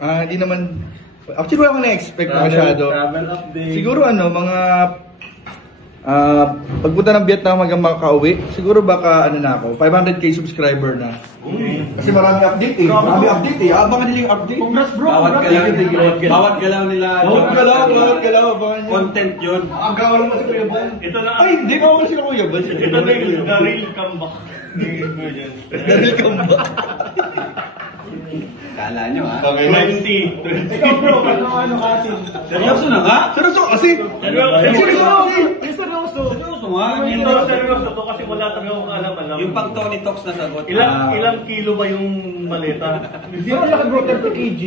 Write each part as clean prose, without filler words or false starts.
Hindi naman, actually wala akong na-expect masyado. Travel update. Siguro mga pagpunta ng Vietnam hanggang makaka-uwi, siguro baka na ako, 500k subscriber na. Kasi marami update eh. Abangan nila yung update. Congrats bro. Bawat galaw nila. Bawat galaw. Content yun. Ang gawa naman si Kuya Bal. Ito na. Ay, hindi gawa si Kuya Bal. Ito na yung the real comeback. The real comeback. Kala nyo ha? Okay. 20. Ikaw bro, ano kasi? Seryoso na nga? Seryoso kasi? Seryoso nga? Hindi seryoso to kasi wala talaga akong alam. Yung pag Tony Talks na sagot. Ilang kilo ba yung maleta? Hindi ako laki bro, 30 kg.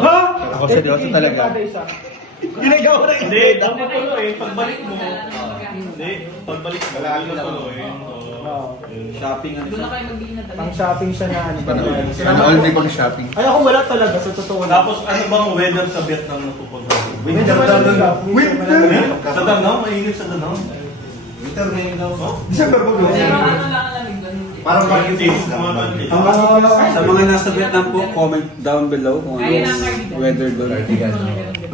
Ha? Ako seryoso talaga. Ginagawa na Hindi, dapat tuloy. Pagbalik mo. Hindi, pagbalik mo. Shopping Doon na kayo mag-iingat. Pang shopping siya na ano. Sana all day pang shopping. Ay ako wala talaga sa totoo lang. Tapos ano bang weather sa Vietnam na pupunta? Winter. Sa Danang? Mainit sa Danang? Winter ngayon daw. December po. Pero ano lang lamig doon. Parang Marquez lang. Sa mga nasa Vietnam po, comment down below kung ano yung weather doon.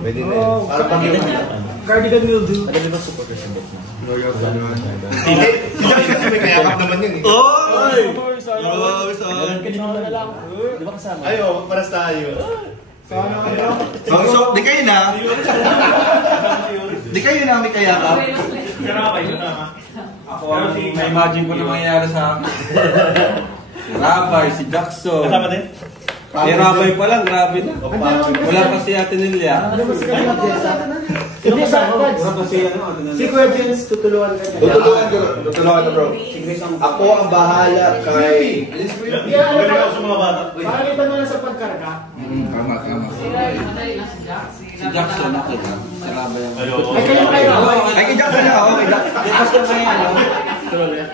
Pwede na yun. Para pang yung Cardigan will do. Si Jackson may kayakap naman yun eh. Oy! Di ba kasama? Ayo, paras tayo. Sana So, di kayo na. Di kayo na may kayakap. Ako, may imagine ko na mangyayari sa akin. Si Rabay, si Jackson. Kasama din? Si Rabay pa lang, grabe na. Wala pa si Ate Nelia. Ano ba si Kuya Jens? Hindi sa Wala pa si Si Kuya Jens, tutulungan ka niya. Tutulungan na bro. Ako ang bahala kay... Galing ako sa mga bata. Pakalitan mo lang sa pagkarga. Tama. Madali lang si Jack. Si Jackson ako lang. Si Rabay ang... Ay kayo. Ay, kay Jackson na ako. Kay Jackson. Basta may ano.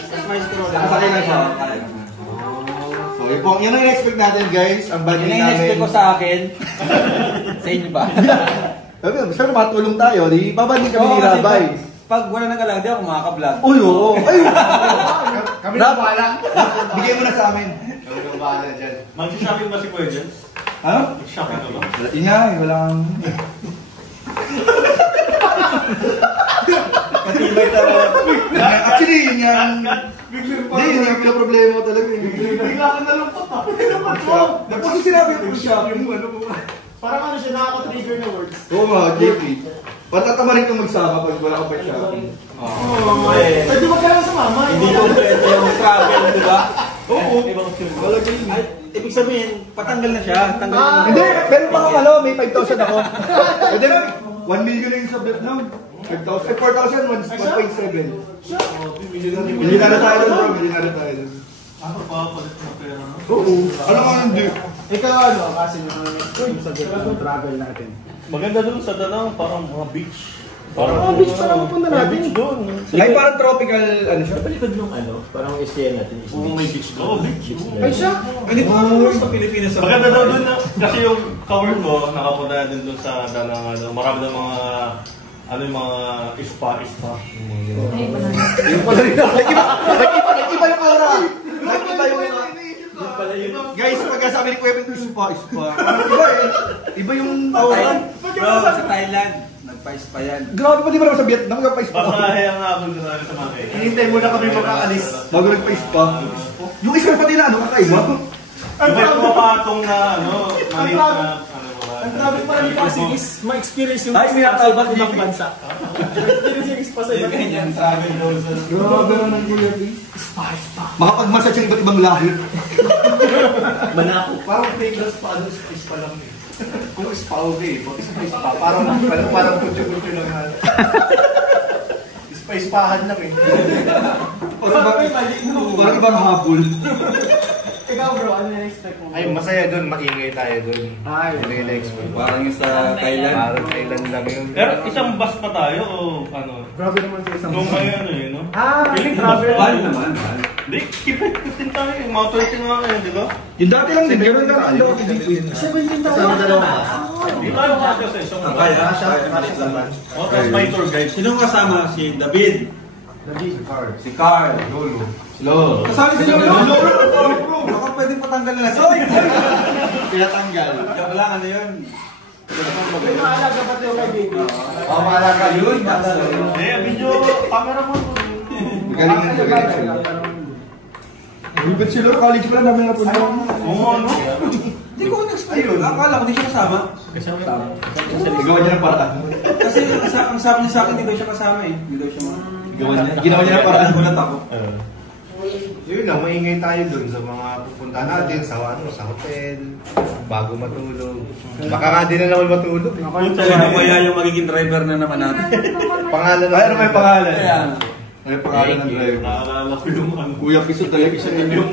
Basta may scroll. Nakasakay lang siya. So, yan ang expect natin guys. Ang Yun banding ang namin. expect ko sa akin. Sa inyo ba? Sir, matulong tayo. Di babanding kami ni Rabay. Pag wala nang galaw, di ako makaka-vlog. Uy, oo. Ay! Kami na bahala. Bigay mo na sa amin. Kami na bahala dyan. Mag-shopping ba si Kuya Jens? Ha? Shopping ka ba? Yun nga, wala kang... Actually, yun nga. Hindi, yun yung pinaproblema ko talaga. Bigla ka nalungkot ha. Kasi sinabi ko shopping mo, ano mo. Parang ano siya, nakaka-trigger na words. Oo nga, JP. Patatama rin kang magsama pag wala ka pa shopping. Pwede ba kaya sa mama? Hindi kompleto yung travel, di ba? Oo. Ay, ibig sabihin, patanggal na siya. Tanggal na. Hindi, meron pa akong may 5,000 ako. Pwede na, 1 million na yung sa Vietnam. 5,000, 4,000, 1.7. Bili na tayo doon bro, bili na tayo doon. Ano pa? Palit na pera no? Oo. Ano nga hindi? Ikaw ano, kasi yung subject ng travel natin. Maganda doon sa Danang, parang mga beach. Parang beach pa lang pupunta natin. Beach doon. Ay, parang tropical, ano siya? Palikod nung ano, parang STM natin. Oo, may beach doon. Beach. Ay siya? Hindi po sa Pilipinas. Maganda daw doon na, kasi yung cover ko, nakapunta na din doon sa Danang, marami ng mga, ano yung mga spa. Yung pala rin. Nag-iba yung aura. Nag-iba yung guys, pagkasabi ni Kuya Pinto, spa. Iba eh. Iba yung aura. Bro, sa Thailand, nagpa-spa yan. Grabe pa di ba naman sa Vietnam, nagpa-spa. Pasahayang nga ako doon sa mga kayo. Hinintay mo na kami makaalis bago nagpa-spa. Yung isa pati na, ano, kakaiba? Yung may pumapatong na, ano, maliit na, ano ba? Ang grabe pala ni kasi is ma-experience yung Ay, may sa nakalbat ibang dito. bansa. Ma-experience yung spa sa ibang bansa. Ganyan, travel daw sa... Grabe naman Kuya Pinto. Makapag-massage yung iba't ibang lahi. Manako. Parang fragrance pa, ano, spa lang eh. Kung spa, okay. Pag spa, parang kutyo-kutyo lang yan. Spa-spahan lang eh. Parang ibang habol. Ikaw bro, ano na-expect mo? Ay, masaya doon, maingay tayo doon. Ay, Ano yung na-expect? Parang yung sa Thailand. Parang Thailand lang yun. Pero isang bus pa tayo o ano? grabe naman sa isang Nung kayo ano yun, no? Piling travel. Bal naman. Hindi, keep it 15 tayo. Mga 20 nga ngayon, di ba? Yung dati lang din, gano'n lang ang loob dito. 17 tayo. Kasama dalawa. Di tayo kasi sa isang bus. Kaya, O, tapos may tour guide. Sinong kasama? Si David. Si Carl. Lolo. Kasali si Lolo. Baka pwedeng patanggal nila. Sorry! Pinatanggal. Joke lang, ano yun? May maalaga ba tayo kay baby? Oo, maalaga yun. Eh, video, camera mo. Magaling yun, magaling sila. Uy, ba't sila? College pa lang namin napunta. Oo, ano? Hindi ko ayun. Akala ko di siya kasama. Nagawa niya ng paraan. Kasi ang sabi niya sa akin, hindi daw siya kasama eh. Hindi daw siya Ginawa niya ng paraan. Gulat ako. Yun lang, maingay tayo dun sa mga pupunta natin sa sa hotel, bago matulog. Baka nga din na naman matulog. Sino kaya yung magiging driver na naman natin? Pangalan Ay, ano may pangalan? Kaya, May pangalan ng driver. Naalala ko yung ano. Kuya Piso talaga isa na Yung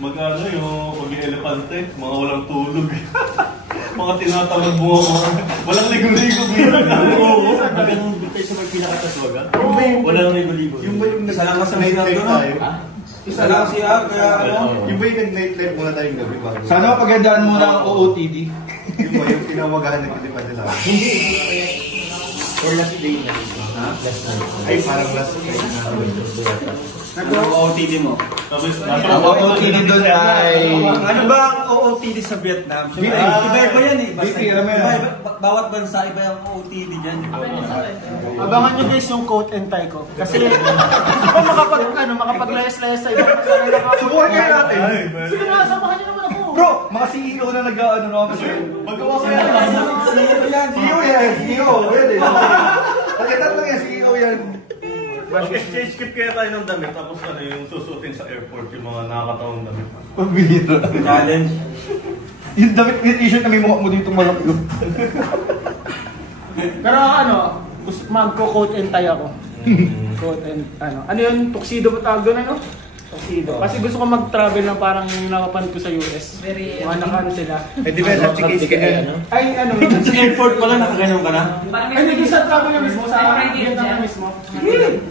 mag-ano, yung pag-elepante, mga walang tulog. Mga tinatawag mo, walang ligo-ligo. Oo, talagang tayo sa may pinakataswaga. Walang ligo-ligo. Yung ba yung isa lang kasi may nag-night doon, tayo? isa lang siya, kaya ano? Yung ba yung nag-night life muna tayong gabi bago? Sana pagandaan muna ang OOTD. Yung ba yung pinawagahan ng Depende lang? Or last day na. Last night. Ay, parang last night na. Ano ang OOTD mo? Tapos, Ang OOTD doon ay... Ano ba ang OOTD sa Vietnam? BP. Iba-iba yan eh. BP, alam mo yan. Bawat bansa, iba yung OOTD dyan. Abangan nyo guys yung coat and tie ko. Kasi ako makapag-layas-layas sa ibang bansa na lang ako. Subukan kayo natin. Sige na, samahan nyo naman ako. Bro, mga CEO na nag-ano naman kasi. magawa ko yan. CEO yan, CEO. Yan eh. Pagkatap lang yan, CEO yan. Mag-exchange kit kaya tayo ng damit, tapos ano yung susutin sa airport, yung mga nakakataong damit. Pambihira. Challenge. Yung damit, yung t-shirt na may mukha mo dito malaki. Pero ano, magko-coat and tie ako. Coat and ano yun, tuxedo ba tawag doon ano? Tuxedo. Kasi gusto ko mag-travel na parang yung nakapan ko sa US. Very, Mga nakano sila. Eh, di ba, nag-chicase ka na? Ay, ano, Sa airport pala, nakaganon ka na? Parang ay, hindi sa travel na mismo, sa May Vietnam na dyan. mismo.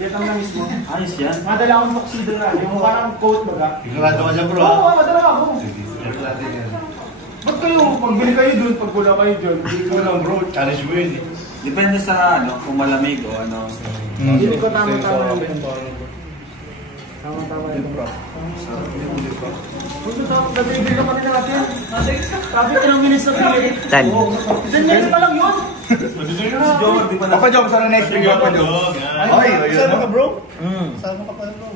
Vietnam na mismo. Ayos yan. Madala akong tuxedo na, yung parang coat baga. Ignorado ka dyan, bro. Oo, madala ako. Ignorado yan. Ba't kayo, pagbili kayo dun, pag wala kayo dun, hindi ko lang bro. Challenge mo yun eh. Depende sa ano, kung malamig o ano. Hindi ko tama-tama yun. Tama-tama yun. Gusto tapos nabibili ka pa rin natin. Sabi ilang minutes na pinili. 10 minutes pa lang yun. Si Jomar, di pa na. Papa Jom, sana next week Papa Jom. Ay, ayun. Sama ka, bro? Sama ka pala, bro.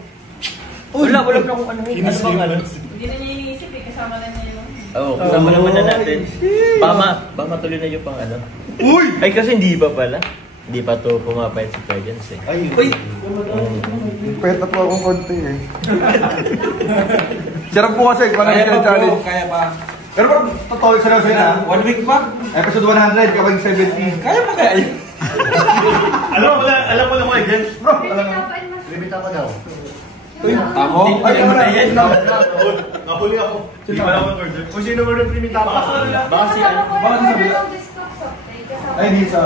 Wala na kung ano yun. Ano bang ano? Hindi na niya iniisip eh, kasama na niya yun. Oo, kasama naman na natin. Baka matuloy na yung pang ano. Uy! Ay, kasi hindi pa pala. Hindi pa to pumapayat si Guardians eh. Ay, Uy! peta po akong konti eh. Sarap po kasi, parang Kaya pa bro, challenge. kaya pa. Pero bro, totoo, seryoso yun ah. 1 week pa? Episode 100, kapag 70. Kaya pa kaya yun? Alam mo na mga agents? Bro, alam mo. Limit ako daw. Tamo? Ay, tama na. Napuli ako. Hindi pa naman order. Kung sino mo rin limit ako. Baka si, baka si Sabi. Ay, hindi sa...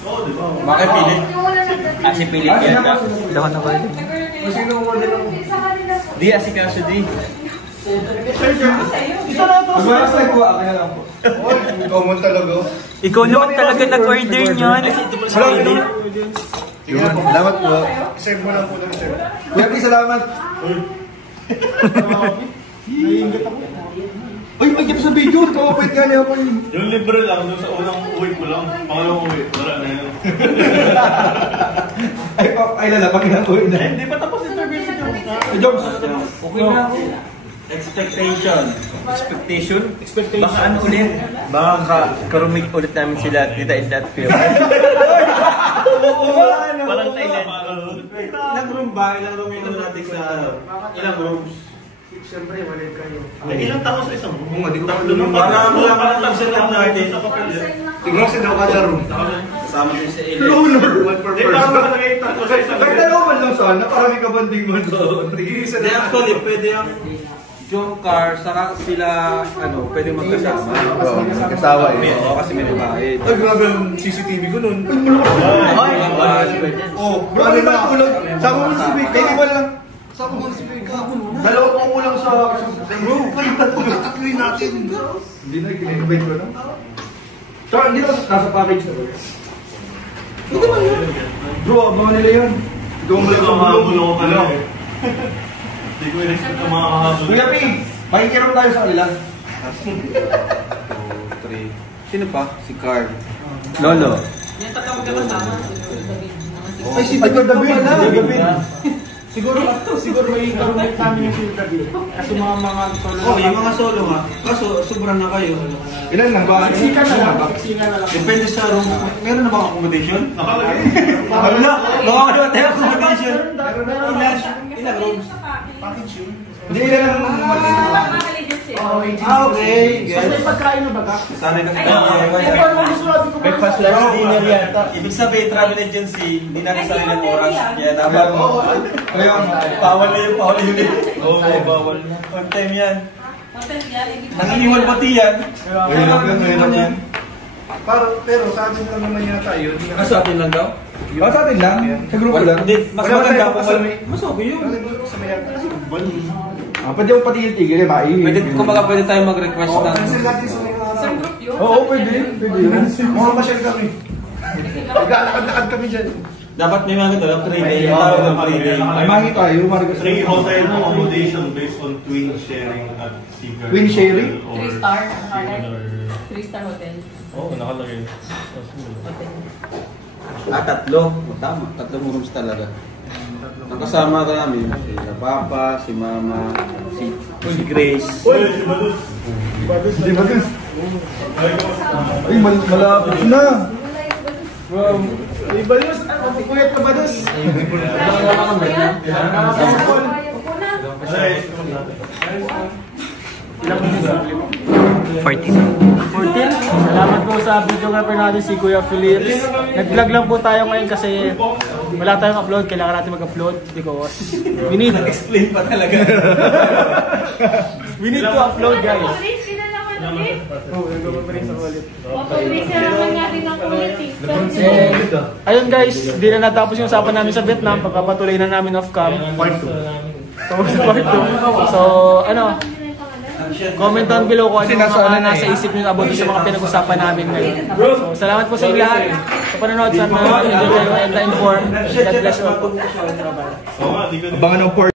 Oo, di ba? Bakit pilit? Si Philip yan ka. Kung sino mo rin ang... Di, asikaso di. Ito na ito. Mag-wala ko, akin na lang po. Oy, ikaw mo talaga. Ikaw naman talaga nag-order niyan. Wala, ganun. Sige na po. Salamat po. Save mo lang po ng save. Kuya P, salamat. Naiingat ako. Ay, may kita sa video. Kapapait ka niya ako yun. Yung libre lang, doon sa unang uwi ko lang. Pangalawang uwi, wala na yun. Ay, lalapag na ako yun. Hindi pa tapos yung interview si Jones. Jobs. Okay na ako. Expectation. Expectation. Baka ano ulit? Baka karumig ulit namin sila Tita in that film. Parang Thailand. Ilang room ba? Ilang room yung natin sa... Ilang rooms? Siyempre, walit kayo. Ilang tao sa isang room? Oo nga, di ko Tatlo nung Para mga parang tapos lang natin. sa papel yan. Siguro si daw kada room. Kasama din sa Ele. One per Hindi, parang person. nakalagay tatlo sa isang room. Nagdalawan lang sana, parang may kabanding mo doon. Tigil-isa Hindi, na. actually, pwede yung yung car, saka sila, ano, pwede magkasama. Oo, kasawa eh. Oo, kasi may babae. Ay, grabe yung CCTV ko nun. Oh, bro, ano ba kulang? Sama mo si Big. Kaya wala lang. Sama mo si Big. Dalawa pa kulang sa... Bro, kayo tatlo natin. Hindi na, kinibay ko na. Tsaka hindi na, nasa package na. Bro, abangan nila yan. Ikaw mo lang Ito, mga bulong ko pala eh. Hindi ko in-expect na makakabuli. Kuya P, makikiram tayo sa kanila. 2, 3. Sino pa? Si Carl. Lolo. Ay, si David. David. Siguro may karoon namin yung sila David. Kasi mga solo. Oh, yung mga solo nga. Kaso, sobrang na kayo. Ilan lang ba? Siksika na lang. Siksika na lang. Depende sa room. Meron na bang accommodation? Nakalagay. Wala! Baka tayo accommodation. Ilang rooms? Hindi, ilan lang. Okay. Kasi may pagkain na baga. Sanay kasi Ito ang gusto natin kumain. Breakfast, lunch, dinner yata. Ibig sabihin, travel agency, hindi natin sa ilang oras. Kaya dapat Kaya, bawal na yung bawal yun. Oo, bawal na. On time yan. Hotel yan, hindi pa. Nangiiwan pati yan. Ngayon yan. Pero sa atin lang naman yata yun. Kaso atin lang daw? Sa atin lang? Sa grupo lang? Hindi, mas Wala maganda tayo kung kasama. mas okay yun. Sa mayata. Pwede mo pati yung tigil, maiiwi. Pwede, kumbaga pwede tayo mag-request ng... Cancel natin sa mga Isang group yun? Oo, pwede. Pwede yun. mga masyal kami. Naglalakad-lakad kami dyan. Dapat may mga ganito, free day. Yung tawag ng free day. Ay, mahi tayo. Marigas. 3 hotel accommodation based on twin sharing at Seagull. Twin sharing? 3-star, nakalagay. 3-star hotel. Oo, nakalagay. Tatlo. Tama, tatlong rooms talaga. Ang kasama ka namin, si Papa, si Mama, si Grace. Si Badus. Hindi ba din? Ay, malapit na. Iba yun. Pupuyat ka ba dos? Ilang minutes? 14. Salamat po sa videographer natin si Kuya Philips. Nag-vlog lang po tayo ngayon kasi wala tayong upload. Kailangan natin mag-upload because we need Explain pa talaga. we need to upload guys. Police, sila naman ulit. Oh, nag-upload sa ulit. Police na naman natin ang ulit eh. Ayun guys, di na natapos yung usapan namin sa Vietnam. Pagpapatuloy na namin off-cam. Part 2. So, ano, comment down below kung ano mga nasa isip nyo about sa mga pinag-usapan namin ngayon. So, salamat po sa inyo lahat. Sa panonood, sana enjoy kayo and na-inform. God bless you all po. Oo nga, di ko Abangan ng